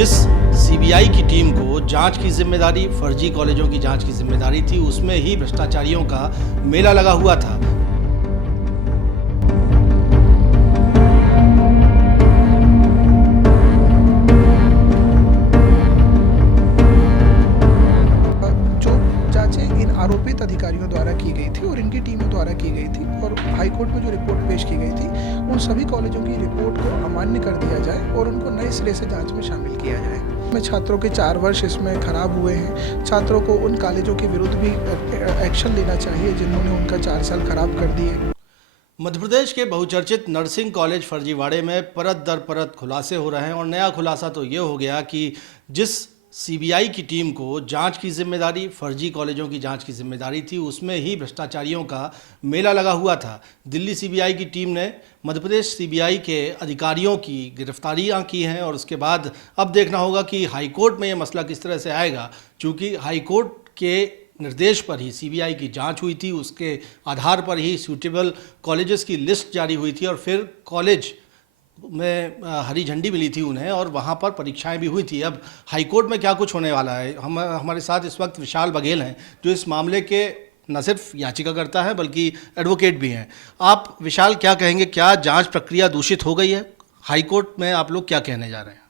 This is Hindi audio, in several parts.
जिस सीबीआई की टीम को जांच की जिम्मेदारी, फर्जी कॉलेजों की जांच की जिम्मेदारी थी, उसमें ही भ्रष्टाचारियों का मेला लगा हुआ था। आरोपित अधिकारियों द्वारा की गई थी और इनकी टीमों द्वारा की गई थी और हाईकोर्ट में जो रिपोर्ट पेश की गई थी उन सभी कॉलेजों की रिपोर्ट को अमान्य कर दिया जाए और उनको नए सिरे से जांच में शामिल किया जाए। में छात्रों के 4 वर्ष इसमें खराब हुए हैं। छात्रों को उन कॉलेजों के विरुद्ध भी एक्शन लेना चाहिए जिन्होंने उनका 4 साल खराब कर दिए। मध्य प्रदेश के बहुचर्चित नर्सिंग कॉलेज फर्जीवाड़े में परत दर परत खुलासे हो रहे हैं और नया खुलासा तो ये हो गया कि जिस सीबीआई की टीम को जांच की जिम्मेदारी, फर्जी कॉलेजों की जांच की जिम्मेदारी थी, उसमें ही भ्रष्टाचारियों का मेला लगा हुआ था। दिल्ली सीबीआई की टीम ने मध्य प्रदेश सीबीआई के अधिकारियों की गिरफ्तारियां की हैं और उसके बाद अब देखना होगा कि हाईकोर्ट में ये मसला किस तरह से आएगा, चूँकि हाईकोर्ट के निर्देश पर ही सीबीआई की जांच हुई थी, उसके आधार पर ही सूटेबल कॉलेजेस की लिस्ट जारी हुई थी और फिर कॉलेज में हरी झंडी मिली थी उन्हें और वहाँ पर परीक्षाएं भी हुई थी। अब हाईकोर्ट में क्या कुछ होने वाला है, हमारे साथ इस वक्त विशाल बघेल हैं जो इस मामले के न सिर्फ याचिकाकर्ता हैं बल्कि एडवोकेट भी हैं। आप विशाल क्या कहेंगे, क्या जांच प्रक्रिया दूषित हो गई है? हाईकोर्ट में आप लोग क्या कहने जा रहे हैं?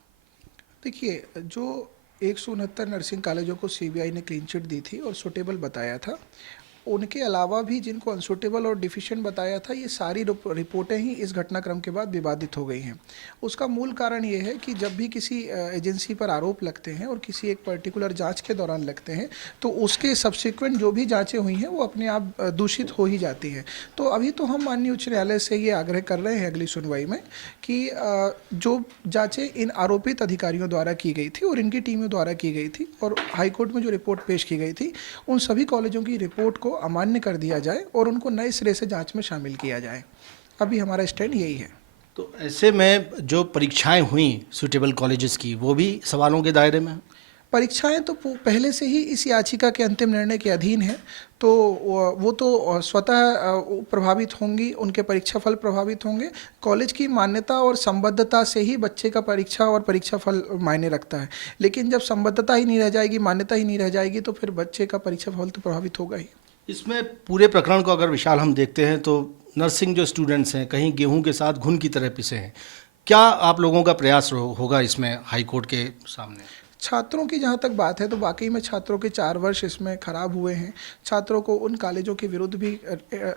देखिए, जो 169 नर्सिंग कॉलेजों को सीबीआई ने क्लीन चिट दी थी और सुटेबल बताया था, उनके अलावा भी जिनको अनसुटेबल और डिफिशिएंट बताया था, ये सारी रिपोर्टें ही इस घटनाक्रम के बाद विवादित हो गई हैं। उसका मूल कारण ये है कि जब भी किसी एजेंसी पर आरोप लगते हैं और किसी एक पर्टिकुलर जांच के दौरान लगते हैं तो उसके सब्सिक्वेंट जो भी जांचें हुई हैं वो अपने आप दूषित हो ही जाती हैं। तो अभी तो हम माननीय उच्च न्यायालय से ये आग्रह कर रहे हैं अगली सुनवाई में कि जो जाँचें इन आरोपित अधिकारियों द्वारा की गई थी और इनकी टीमों द्वारा की गई थी और हाईकोर्ट में जो रिपोर्ट पेश की गई थी उन सभी कॉलेजों की रिपोर्ट को अमान्य कर दिया जाए और उनको नए सिरे से जांच में शामिल किया जाए। अभी हमारा स्टैंड यही है। तो ऐसे में जो परीक्षाएं हुई सूटेबल कॉलेजेस की, वो भी सवालों के दायरे में? परीक्षाएं तो पहले से ही इस याचिका के अंतिम निर्णय के अधीन है, तो वो तो स्वतः प्रभावित होंगी, उनके परीक्षा फल प्रभावित होंगे। कॉलेज की मान्यता और संबद्धता से ही बच्चे का परीक्षा और परीक्षा फल मायने रखता है, लेकिन जब संबद्धता ही नहीं रह जाएगी, मान्यता ही नहीं रह जाएगी, तो फिर बच्चे का परीक्षा फल तो प्रभावित होगा ही। इसमें पूरे प्रकरण को अगर विशाल हम देखते हैं तो नर्सिंग जो स्टूडेंट्स हैं कहीं गेहूं के साथ घुन की तरह पिसे हैं। क्या आप लोगों का प्रयास होगा इसमें हाईकोर्ट के सामने? छात्रों की जहाँ तक बात है तो वाकई में छात्रों के 4 वर्ष इसमें खराब हुए हैं। छात्रों को उन कॉलेजों के विरुद्ध भी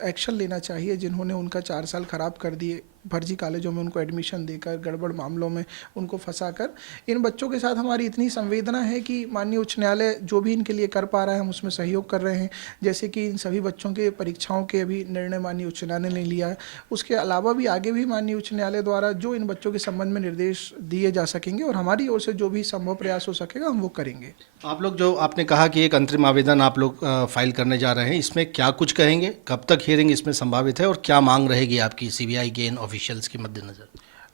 एक्शन लेना चाहिए जिन्होंने उनका 4 साल खराब कर दिए, फर्जी कॉलेजों में उनको एडमिशन देकर, गड़बड़ मामलों में उनको फंसाकर। इन बच्चों के साथ हमारी इतनी संवेदना है कि माननीय उच्च न्यायालय जो भी इनके लिए कर पा रहा है हम उसमें सहयोग कर रहे हैं। जैसे कि इन सभी बच्चों के परीक्षाओं के अभी निर्णय माननीय उच्च न्यायालय ने लिया है। उसके अलावा भी आगे भी माननीय उच्च न्यायालय द्वारा जो इन बच्चों के संबंध में निर्देश दिए जा सकेंगे और हमारी ओर से जो भी संभव प्रयास हो सकेगा हम वो करेंगे। आप लोग जो आपने कहा कि एक अंतरिम आवेदन आप लोग फाइल करने जा रहे हैं, इसमें क्या कुछ कहेंगे? कब तक हियरिंग इसमें संभावित है और क्या मांग रहेगी आपकी सीबीआई के इन ऑफिशियल्स के मद्देनजर?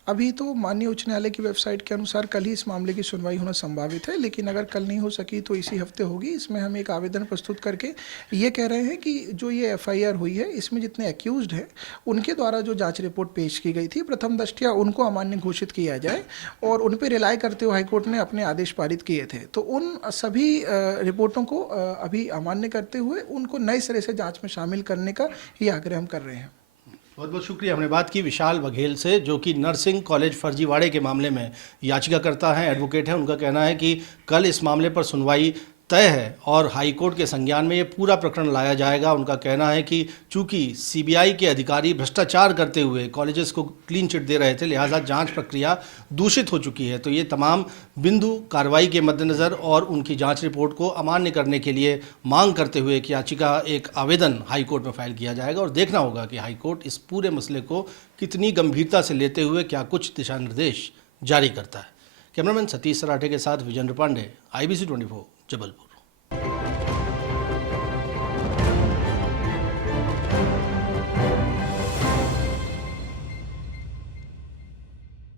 अभी तो माननीय उच्च न्यायालय की वेबसाइट के अनुसार कल ही इस मामले की सुनवाई होना संभावित है, लेकिन अगर कल नहीं हो सकी तो इसी हफ्ते होगी। इसमें हम एक आवेदन प्रस्तुत करके ये कह रहे हैं कि जो ये एफआईआर हुई है इसमें जितने एक्यूज्ड हैं उनके द्वारा जो जांच रिपोर्ट पेश की गई थी प्रथम दृष्टया उनको अमान्य घोषित किया जाए और उन पर रिलाय करते हुए हाईकोर्ट ने अपने आदेश पारित किए थे। तो उन सभी रिपोर्टों को अभी अमान्य करते हुए उनको नए सिरे से जाँच में शामिल करने का ये आग्रह हम कर रहे हैं। बहुत बहुत शुक्रिया। हमने बात की विशाल बघेल से जो कि नर्सिंग कॉलेज फर्जीवाड़े के मामले में याचिकाकर्ता हैं, एडवोकेट हैं। उनका कहना है कि कल इस मामले पर सुनवाई तय है और हाईकोर्ट के संज्ञान में ये पूरा प्रकरण लाया जाएगा। उनका कहना है कि चूंकि सीबीआई के अधिकारी भ्रष्टाचार करते हुए कॉलेजेस को क्लीन चिट दे रहे थे, लिहाजा जांच प्रक्रिया दूषित हो चुकी है। तो ये तमाम बिंदु कार्रवाई के मद्देनज़र और उनकी जांच रिपोर्ट को अमान्य करने के लिए मांग करते हुए एक याचिका, एक आवेदन हाईकोर्ट में फाइल किया जाएगा और देखना होगा कि हाईकोर्ट इस पूरे मसले को कितनी गंभीरता से लेते हुए क्या कुछ दिशा निर्देश जारी करता है। कैमरामैन सतीश सराठे के साथ विजेंद्र पांडे, IBC 24, जबलपुर।